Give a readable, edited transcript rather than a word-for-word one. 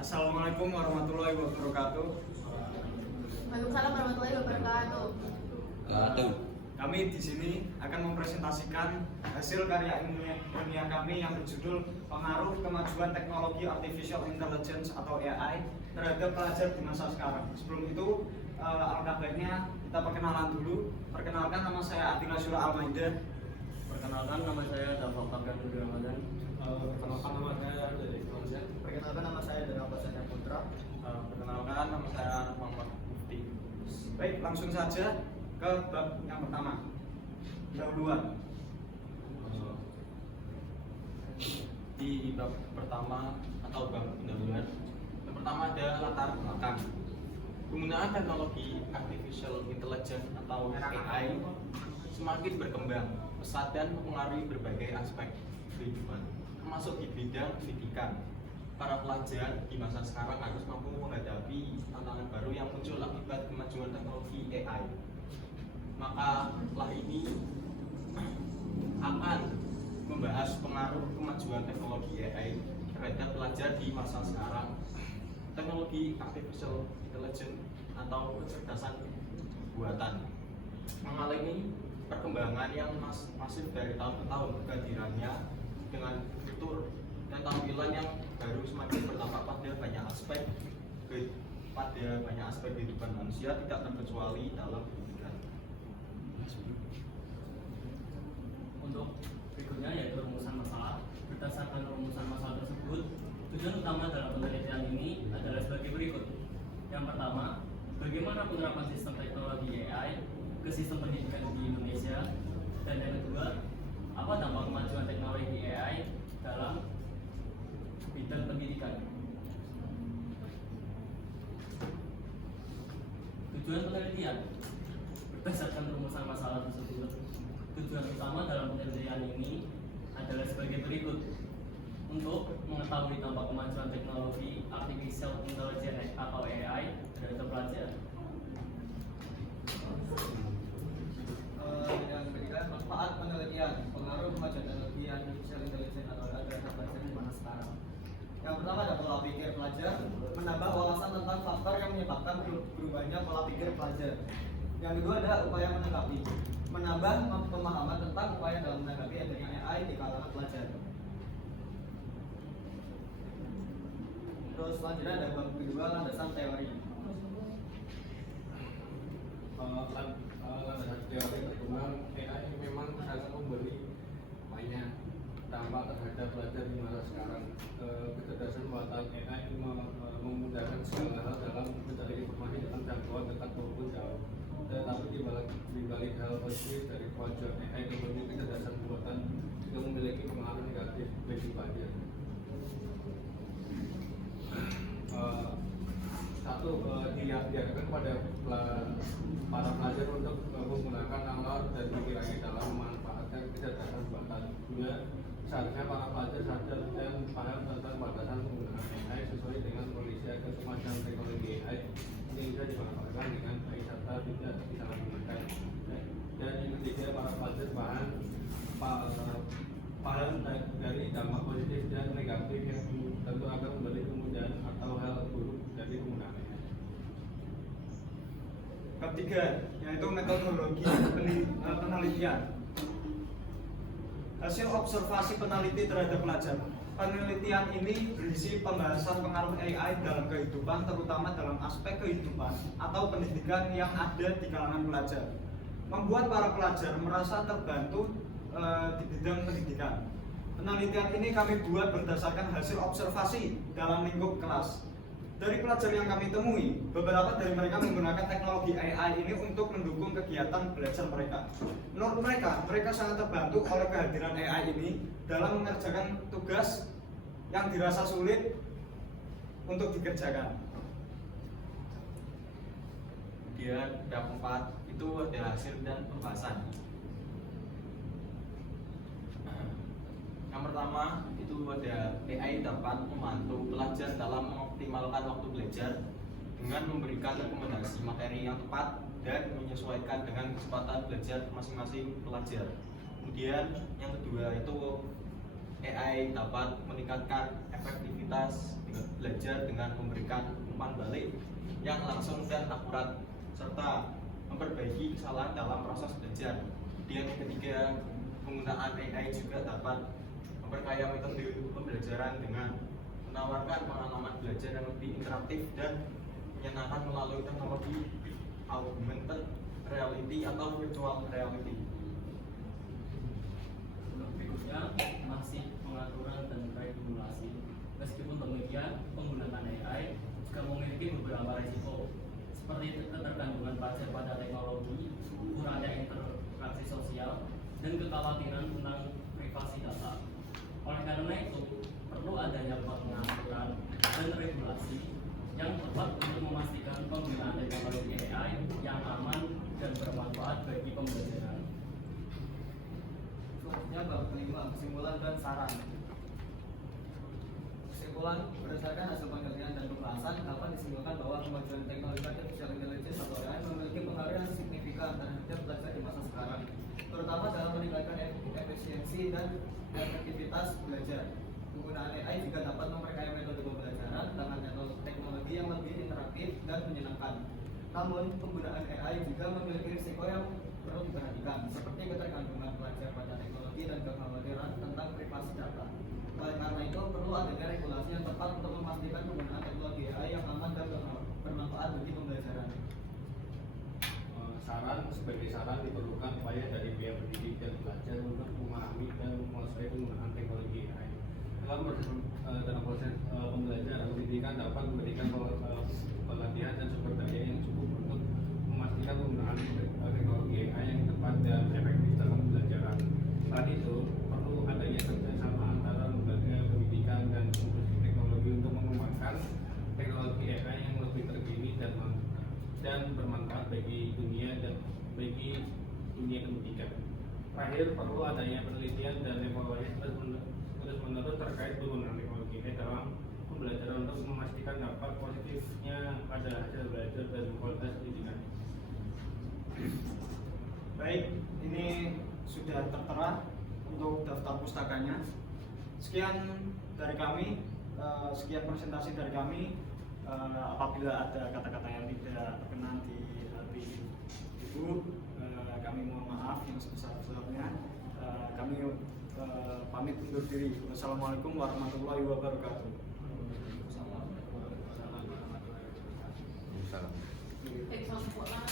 Assalamualaikum warahmatullahi wabarakatuh. Waalaikumsalam warahmatullahi wabarakatuh. Kami di sini akan mempresentasikan hasil karya ilmiah kami yang berjudul Pengaruh Kemajuan Teknologi Artificial Intelligence atau AI terhadap pelajar di masa sekarang. Sebelum itu, alangkah baiknya kita perkenalan dulu. Perkenalkan, nama saya Atila Syura Almaida. Perkenalkan, nama saya Dava Fakar Nuri Ramadan. Perkenalkan, nama saya dari Indonesia. Perkenalkan, nama saya Dana Pasanya Putra. Perkenalkan, nama saya Muhammad Mufti. Baik, langsung saja ke bab yang pertama. Pendahuluan. Di bab pertama atau bab pendahuluan, yang pertama ada latar belakang. Penggunaan teknologi artificial intelligence atau AI semakin berkembang pesat dan mempengaruhi berbagai aspek kehidupan, termasuk di bidang pendidikan. Para pelajar di masa sekarang harus mampu menghadapi tantangan baru yang muncul akibat kemajuan teknologi AI. Maka telah ini akan membahas pengaruh kemajuan teknologi AI terhadap pelajar di masa sekarang. Teknologi artificial intelligence atau kecerdasan buatan mengalami perkembangan yang masif dari tahun ke tahun. Kehadirannya dengan fitur dan tampilan yang baru semakin berdampak pada banyak aspek kehidupan manusia, tidak terkecuali dalam pendidikan. Untuk berikutnya yaitu rumusan masalah. Berdasarkan rumusan masalah tersebut, tujuan utama dalam penelitian ini adalah sebagai berikut. Yang pertama, bagaimana penerapan sistem teknologi AI ke sistem pendidikan di Indonesia, dan yang kedua, apa dampak kemajuan teknologi AI dalam bidang pendidikan. Tujuan penelitian. Berdasarkan rumusan masalah tersebut, tujuan utama dalam penelitian ini adalah sebagai berikut. Untuk mengetahui dampak kemajuan teknologi artificial intelligence atau AI terhadap pelajar. Yang ketiga, manfaat penelitian, pengaruh kemajuan teknologi artificial intelligence atau terhadap pelajar di masa sekarang. Yang pertama ada pola pikir pelajar, menambah wawasan tentang faktor yang menyebabkan berubahnya pola pikir pelajar. Yang kedua ada upaya menanggapi, menambah pemahaman tentang upaya dalam menanggapi adanya AI di kalangan pelajar. Terus selanjutnya ada bab kedua, landasan teori. Landasan teori berkembang AI memang sangat memberi banyak dampak terhadap pelajar di masa sekarang. Kecerdasan buatan AI memudahkan segala hal dalam mencari informasi dalam jangkauan dekat maupun jauh. Tetapi di balik hal positif dari kemajuan AI, teknologi kecerdasan buatan juga memiliki pengaruh negatif bagi pelajar. Diarahkan kepada para pelajar untuk menggunakan nalar dan pikirannya dalam memanfaatkan kecerdasan buatan. Juga seharusnya para pelajar sadar dan paham tentang batasan penggunaan AI sesuai dengan kondisi agar kemajuan teknologi AI ini bisa dimanfaatkan dengan baik serta tidak disalahgunakan. Dan yang ketiga, para pelajar paham dari dampak positif dan negatif yang tentu akan memberi kemudahan atau hal buruk dari penggunaan AI. Ketiga, yaitu metodologi penelitian. Hasil observasi peneliti terhadap pelajar. Penelitian ini berisi pembahasan pengaruh AI dalam kehidupan, terutama dalam aspek kehidupan atau pendidikan yang ada di kalangan pelajar. Membuat para pelajar merasa terbantu di bidang pendidikan. Penelitian ini kami buat berdasarkan hasil observasi dalam lingkup kelas. Dari pelajar yang kami temui, beberapa dari mereka menggunakan teknologi AI ini untuk mendukung kegiatan belajar mereka. Menurut mereka sangat terbantu oleh kehadiran AI ini dalam mengerjakan tugas yang dirasa sulit untuk dikerjakan. Kemudian yang keempat itu ada hasil dan pembahasan. Yang pertama itu ada AI dapat membantu pelajar dalam mengoptimalkan waktu belajar dengan memberikan rekomendasi materi yang tepat dan menyesuaikan dengan kecepatan belajar masing-masing pelajar. Kemudian yang kedua itu AI dapat meningkatkan efektivitas belajar dengan memberikan umpan balik yang langsung dan akurat serta memperbaiki kesalahan dalam proses belajar. Kemudian yang ketiga, penggunaan AI juga dapat memperkaya metode pembelajaran dengan menawarkan pengalaman belajar yang lebih interaktif dan menyenangkan melalui teknologi augmented reality atau virtual reality. Berikutnya masih pengaturan dan regulasi. Meskipun demikian, penggunaan AI juga memiliki beberapa risiko seperti ketergantungan pelajar pada teknologi, kurangnya interaksi sosial, dan kekhawatiran tentang privasi data. Oleh karena itu, perlu adanya pengaturan dan regulasi yang tepat untuk memastikan penggunaan teknologi AI yang aman dan bermanfaat bagi pembelajaran. Selanjutnya bab kelima, kesimpulan dan saran. Kesimpulan, berdasarkan hasil penelitian dan pembahasan dapat disimpulkan bahwa kemajuan teknologi artificial intelligence atau AI memiliki pengaruh yang signifikan terhadap belajar di masa sekarang, terutama dalam meningkatkan efisiensi dan efektivitas belajar. Penggunaan AI juga dapat memperkaya metode pembelajaran dengan teknologi yang lebih interaktif dan menyenangkan. Namun, penggunaan AI juga memiliki risiko yang perlu diperhatikan, seperti ketergantungan pelajar pada teknologi dan kekhawatiran tentang privasi data. Oleh karena itu, perlu adanya regulasi yang tepat untuk memastikan penggunaan teknologi AI yang aman dan bermanfaat bagi pembelajaran. Sebagai saran diperlukan upaya dari pihak pendidik dan belajar untuk memahami dan menguasai penggunaan teknologi AI. Dalam proses pembelajaran, pendidikan dapat memberikan pelatihan dan sumber daya yang cukup untuk memastikan penggunaan teknologi AI yang tepat dan efektif dalam pembelajaran. Selain itu, perlu adanya kerjasama antara lembaga pendidikan dan industri teknologi untuk mengembangkan teknologi AI yang lebih terkini dan bermanfaat bagi dunia pendidikan. Terakhir, perlu adanya penelitian dan evaluasi terus-menerus terkait penggunaan teknologi AI dalam pembelajaran untuk memastikan dampak positifnya pada hasil belajar dan kualitas pendidikan. Baik, ini sudah tertera untuk daftar pustakanya. Sekian dari kami, sekian presentasi dari kami. Apabila ada kata-kata yang tidak berkenan di hati Ibu, kami mohon maaf yang sebesar-besarnya. Kami pamit undur diri. Wassalamualaikum warahmatullahi wabarakatuh. Exam sekolah.